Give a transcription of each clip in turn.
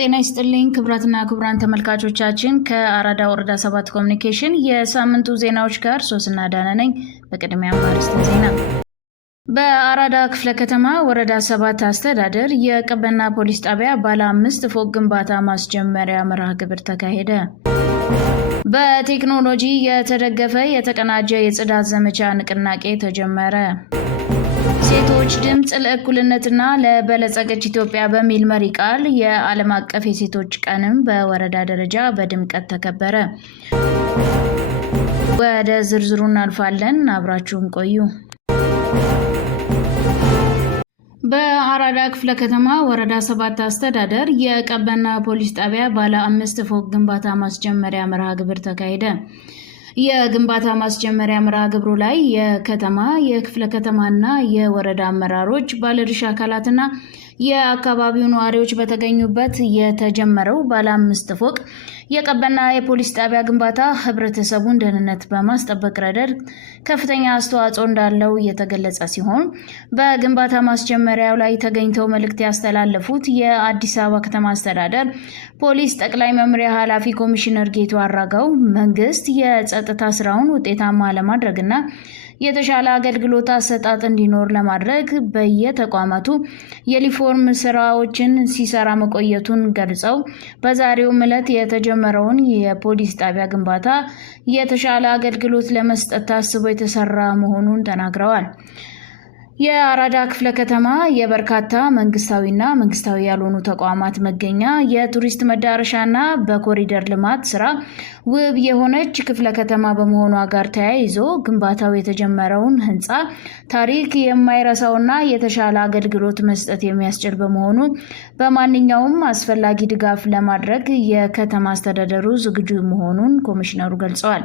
ጤና ይስጥልኝ ክብራትና ክብራን ተመልካቾቻችን ከአራዳ ወረዳ 7 ኮሙኒኬሽን የሳምንቱ ዜናዎች ጋር ሶስና ዳና ነኝ። በቅድሚያ አርዕስተ ዜና። በአራዳ ክፍለ ከተማ ወረዳ 7 አስተዳደር የቀበና ፖሊስ ጣቢያ ባለ 5 ፎቅ ግንባታ ማስጀመሪያ መርሃ ግብር ተካሄደ። በቴክኖሎጂ የተደገፈ የተቀናጀ የጽዳት ዘመቻ ንቅናቄ ተጀመረ። ሴቶች ድምጽ ለእኩልነትና ለበለጸገች ኢትዮጵያ በሚል መሪ ቃል የዓለም አቀፍ የሴቶች ቀንም በወረዳ ደረጃ በድምቀት ተከበረ። ወደ ዝርዝሩ እናልፋለን። አብራችሁን ቆዩ። በአራዳ ክፍለ ከተማ ወረዳ 7 አስተዳደር የቀበና ፖሊስ ጣቢያ ባለ 5 ፎቅ ግንባታ ማስጀመሪያ መርሃ ግብር ተካሄደ። የግንባታ ማስጀመሪያ መርሃ ግብሩ ላይ የከተማ የክፍለ ከተማና የወረዳ አመራሮች ባለድርሻ አካላትና የአካባቢው ነዋሪዎች በተገኙበት የተጀመረው ባለ 5 ፎቅ የቀበና የፖሊስ ጣቢያ ግንባታ ህብረተሰቡን ደህንነት በማስጠበቅ ረገድ ከፍተኛ አስተዋጽኦ እንዳለው የተገለጸ ሲሆን በግንባታ ማስጀመሪያው ላይ ተገኝተው መልእክት ያስተላለፉት የአዲስ አበባ ከተማ አስተዳደር ፖሊስ ጠቅላይ መምሪያ ኃላፊ ኮሚሽነር ጌቱ አራጋው መንግስት የጸጥታ ስራውን ውጤታማ ለማድረግና የተሻለ አገልግሎት አሰጣጥ እንዲኖር ለማድረግ በየተቋማቱ የሪፎርም ስራዎችን ሲሰራ መቆየቱን ገልጸው በዛሬው ዕለት የተጀመረውን የፖሊስ ጣቢያ ግንባታ የተሻለ አገልግሎት ለመስጠት ታስቦ የተሰራ መሆኑን ተናግረዋል። የአራዳ ክፍለ ከተማ የበርካታ መንግስታዊና መንግስታዊ ያልሆኑ ተቋማት መገኛ የቱሪስት መዳረሻና በኮሪደር ልማት ስራ ውብ የሆነች ክፍለ ከተማ በመሆኗ ጋር ተያይዞ ግንባታው የተጀመረውን ህንፃ ታሪክ የማይረሳውና የተሻለ አገልግሎት መስጠት የሚያስችል በመሆኑ በማንኛውም አስፈላጊ ድጋፍ ለማድረግ የከተማ አስተዳደሩ ዝግጁ መሆኑን ኮሚሽነሩ ገልጸዋል።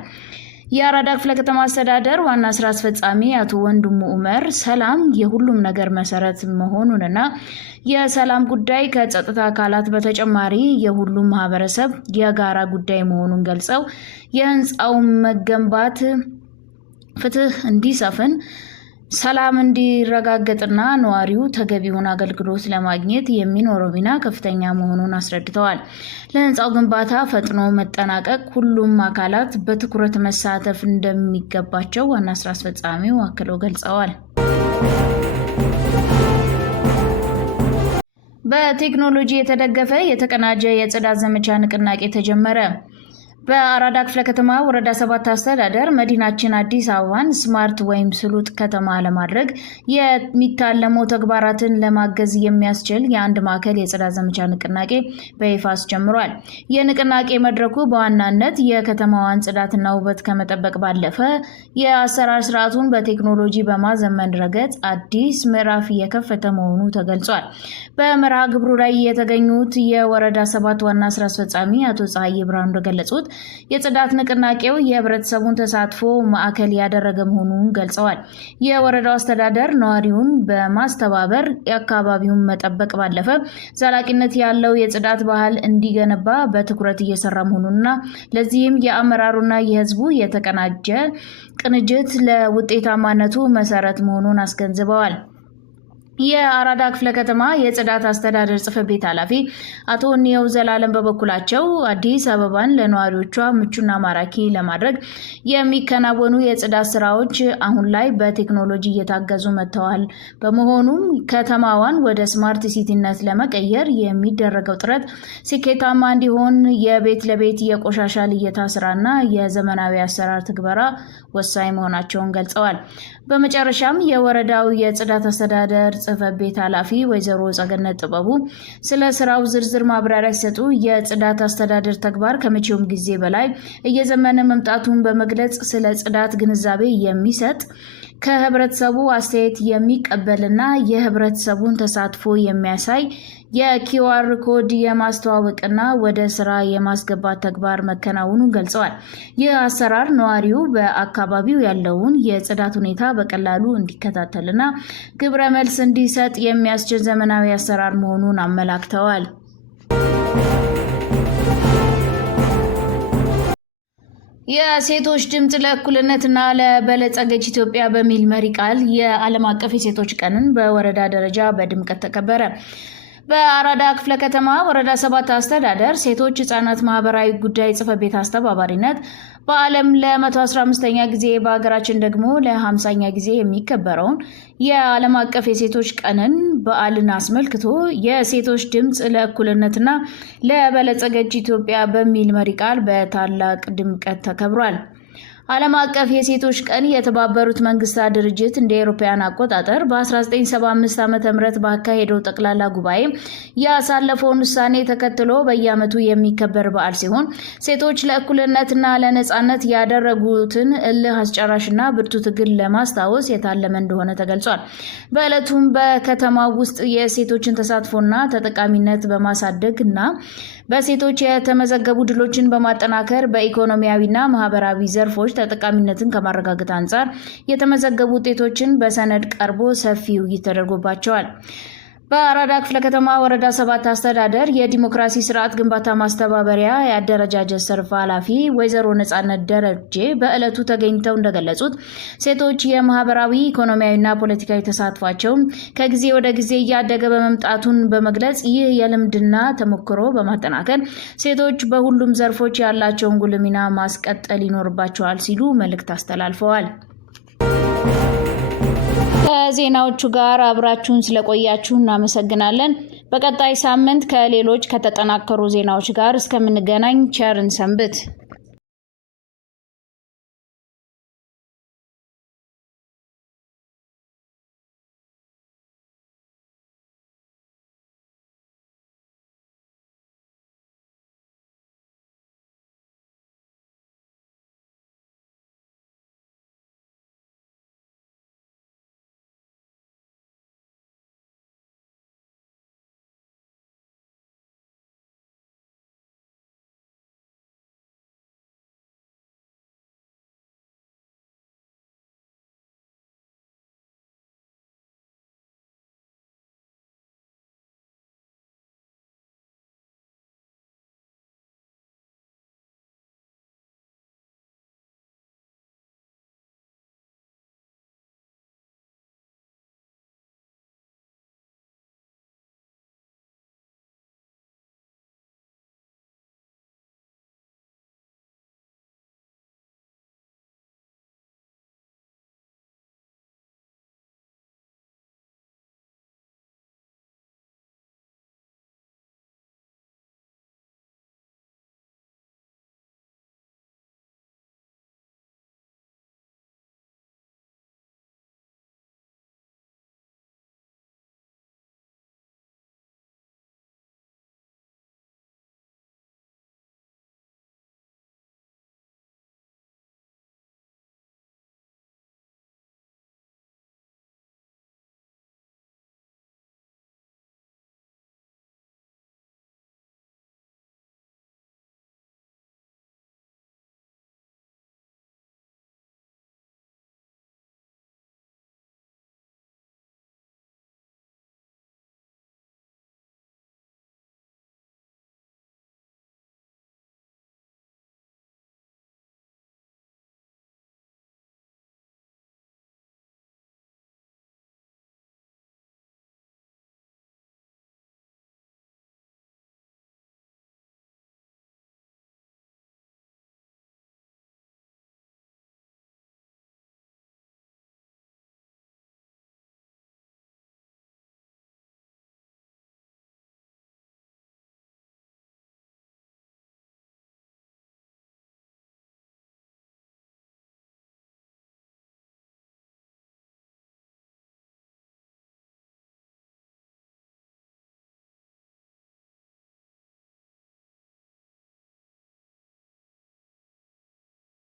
የአራዳ ክፍለ ከተማ አስተዳደር ዋና ስራ አስፈጻሚ አቶ ወንድሙ ኡመር ሰላም የሁሉም ነገር መሰረት መሆኑንና የሰላም ጉዳይ ከጸጥታ አካላት በተጨማሪ የሁሉም ማህበረሰብ የጋራ ጉዳይ መሆኑን ገልጸው የህንፃው መገንባት ፍትህ እንዲሰፍን ሰላም እንዲረጋገጥና ነዋሪው ተገቢውን አገልግሎት ለማግኘት የሚኖረው ሚና ከፍተኛ መሆኑን አስረድተዋል። ለህንፃው ግንባታ ፈጥኖ መጠናቀቅ ሁሉም አካላት በትኩረት መሳተፍ እንደሚገባቸው ዋና ስራ አስፈጻሚው አክለው ገልጸዋል። በቴክኖሎጂ የተደገፈ የተቀናጀ የጽዳት ዘመቻ ንቅናቄ ተጀመረ። በአራዳ ክፍለ ከተማ ወረዳ 7 አስተዳደር መዲናችን አዲስ አበባን ስማርት ወይም ስሉጥ ከተማ ለማድረግ የሚታለሙ ተግባራትን ለማገዝ የሚያስችል የአንድ ማዕከል የጽዳት ዘመቻ ንቅናቄ በይፋ አስጀምሯል። የንቅናቄ መድረኩ በዋናነት የከተማዋን ጽዳትና ውበት ከመጠበቅ ባለፈ የአሰራር ስርዓቱን በቴክኖሎጂ በማዘመን ረገድ አዲስ ምዕራፍ እየከፈተ መሆኑ ተገልጿል። በመርሃ ግብሩ ላይ የተገኙት የወረዳ 7 ዋና ስራ አስፈጻሚ አቶ ፀሐይ ብርሃኑ እንደገለጹት የጽዳት ንቅናቄው የህብረተሰቡን ተሳትፎ ማዕከል ያደረገ መሆኑን ገልጸዋል። የወረዳው አስተዳደር ነዋሪውን በማስተባበር የአካባቢውን መጠበቅ ባለፈ ዘላቂነት ያለው የጽዳት ባህል እንዲገነባ በትኩረት እየሰራ መሆኑንና ለዚህም የአመራሩና የህዝቡ የተቀናጀ ቅንጅት ለውጤታማነቱ መሰረት መሆኑን አስገንዝበዋል። የአራዳ ክፍለ ከተማ የጽዳት አስተዳደር ጽሕፈት ቤት ኃላፊ አቶ ኒው ዘላለም በበኩላቸው አዲስ አበባን ለነዋሪዎቿ ምቹና ማራኪ ለማድረግ የሚከናወኑ የጽዳት ስራዎች አሁን ላይ በቴክኖሎጂ እየታገዙ መጥተዋል። በመሆኑም ከተማዋን ወደ ስማርት ሲቲነት ለመቀየር የሚደረገው ጥረት ስኬታማ እንዲሆን የቤት ለቤት የቆሻሻ ልየታ ስራና የዘመናዊ አሰራር ትግበራ ወሳኝ መሆናቸውን ገልጸዋል። በመጨረሻም የወረዳው የጽዳት አስተዳደር ጽሕፈት ቤት ኃላፊ ወይዘሮ ጸገነት ጥበቡ ስለ ስራው ዝርዝር ማብራሪያ ሲሰጡ የጽዳት አስተዳደር ተግባር ከመቼውም ጊዜ በላይ እየዘመነ መምጣቱን በመግለጽ ስለ ጽዳት ግንዛቤ የሚሰጥ ከህብረተሰቡ አስተያየት የሚቀበልና የህብረተሰቡን ተሳትፎ የሚያሳይ የኪውአር ኮድ የማስተዋወቅና ወደ ስራ የማስገባት ተግባር መከናወኑን ገልጸዋል። ይህ አሰራር ነዋሪው በአካባቢው ያለውን የጽዳት ሁኔታ በቀላሉ እንዲከታተልና ግብረ መልስ እንዲሰጥ የሚያስችል ዘመናዊ አሰራር መሆኑን አመላክተዋል። የሴቶች ድምጽ ለእኩልነትና ለበለጸገች ኢትዮጵያ በሚል መሪ ቃል የዓለም አቀፍ የሴቶች ቀንን በወረዳ ደረጃ በድምቀት ተከበረ። በአራዳ ክፍለ ከተማ ወረዳ 7 አስተዳደር ሴቶች ህጻናት ማህበራዊ ጉዳይ ጽሕፈት ቤት አስተባባሪነት በዓለም ለ115ኛ ጊዜ በሀገራችን ደግሞ ለ50ኛ ጊዜ የሚከበረውን የዓለም አቀፍ የሴቶች ቀንን በዓልን አስመልክቶ የሴቶች ድምጽ ለእኩልነትና ለበለጸገች ኢትዮጵያ በሚል መሪ ቃል በታላቅ ድምቀት ተከብሯል። ዓለም አቀፍ የሴቶች ቀን የተባበሩት መንግስታት ድርጅት እንደ አውሮፓውያን አቆጣጠር በ1975 ዓ.ም ባካሄደው ጠቅላላ ጉባኤ ያሳለፈውን ውሳኔ ተከትሎ በየዓመቱ የሚከበር በዓል ሲሆን ሴቶች ለእኩልነትና ለነጻነት ያደረጉትን እልህ አስጨራሽና ብርቱ ትግል ለማስታወስ የታለመ እንደሆነ ተገልጿል። በዕለቱም በከተማው ውስጥ የሴቶችን ተሳትፎና ተጠቃሚነት በማሳደግና በሴቶች የተመዘገቡ ድሎችን በማጠናከር በኢኮኖሚያዊና ማህበራዊ ዘርፎች ተጠቃሚነትን ከማረጋገጥ አንጻር የተመዘገቡ ውጤቶችን በሰነድ ቀርቦ ሰፊ ውይይት ተደርጎባቸዋል። በአራዳ ክፍለ ከተማ ወረዳ 7 አስተዳደር የዲሞክራሲ ስርዓት ግንባታ ማስተባበሪያ የአደረጃጀት ዘርፍ ኃላፊ ወይዘሮ ነጻነት ደረጀ በዕለቱ ተገኝተው እንደገለጹት ሴቶች የማህበራዊ ኢኮኖሚያዊና ፖለቲካዊ ተሳትፏቸው ከጊዜ ወደ ጊዜ እያደገ በመምጣቱን በመግለጽ ይህ የልምድና ተሞክሮ በማጠናከር ሴቶች በሁሉም ዘርፎች ያላቸውን ጉልህ ሚና ማስቀጠል ይኖርባቸዋል ሲሉ መልእክት አስተላልፈዋል። ከዜናዎቹ ጋር አብራችሁን ስለቆያችሁ እናመሰግናለን። በቀጣይ ሳምንት ከሌሎች ከተጠናከሩ ዜናዎች ጋር እስከምንገናኝ ቸርን ሰንብት።